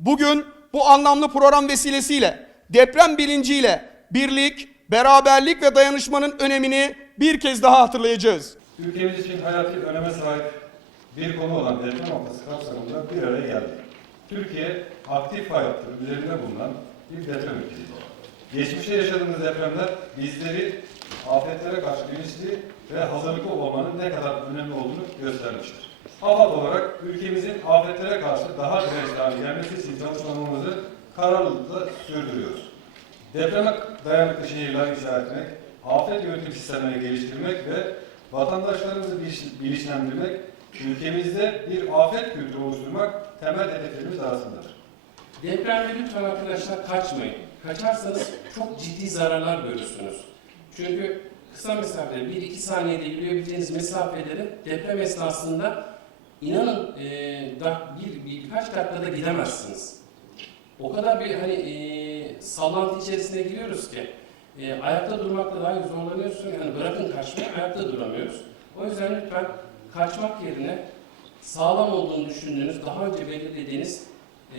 Bugün bu anlamlı program vesilesiyle deprem bilinciyle birlik, beraberlik ve dayanışmanın önemini bir kez daha hatırlayacağız. Ülkemiz için hayati öneme sahip bir konu olan deprem haftası kapsamında bir araya geldik. Türkiye aktif hayattır üzerinde bulunan bir deprem ülkesi. Geçmişte yaşadığımız depremler bizleri afetlere karşı bilinçli ve hazırlıklı olmanın ne kadar önemli olduğunu göstermiştir. AFAD olarak ülkemizin afetlere karşı daha dirençli gelmesi için çalışmalarımızı kararlılıkla sürdürüyoruz. Depreme dayanıklı şehirler inşa etmek, afet yönetim sistemlerini geliştirmek ve vatandaşlarımızı bilinç- bilinçlendirmek, ülkemizde bir afet kültürü oluşturmak temel hedeflerimiz arasındadır. Depremde lütfen arkadaşlar kaçmayın. Kaçarsanız çok ciddi zararlar görürsünüz. Çünkü kısa mesafede 1-2 saniyede yürüyebileceğiniz mesafeleri deprem esnasında inanın eee, da, bir, bir, birkaç dakikada gidemezsiniz. O kadar bir hani eee, sallantı içerisine giriyoruz ki eee, ayakta durmakta dahi zorlanıyorsun. Yani bırakın kaçmayı ayakta duramıyoruz. O yüzden lütfen kaçmak yerine sağlam olduğunu düşündüğünüz, daha önce belirlediğiniz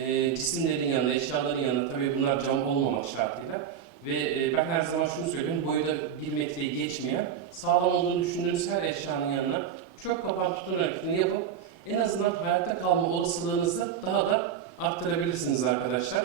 e, cisimlerin yanında, eşyaların yanında, tabii bunlar cam olmamak şartıyla ve e, ben her zaman şunu söylüyorum, boyu da bir metreyi geçmeyen, sağlam olduğunu düşündüğünüz her eşyanın yanına çök kapan tutun hareketini yapıp en azından hayatta kalma olasılığınızı daha da arttırabilirsiniz arkadaşlar.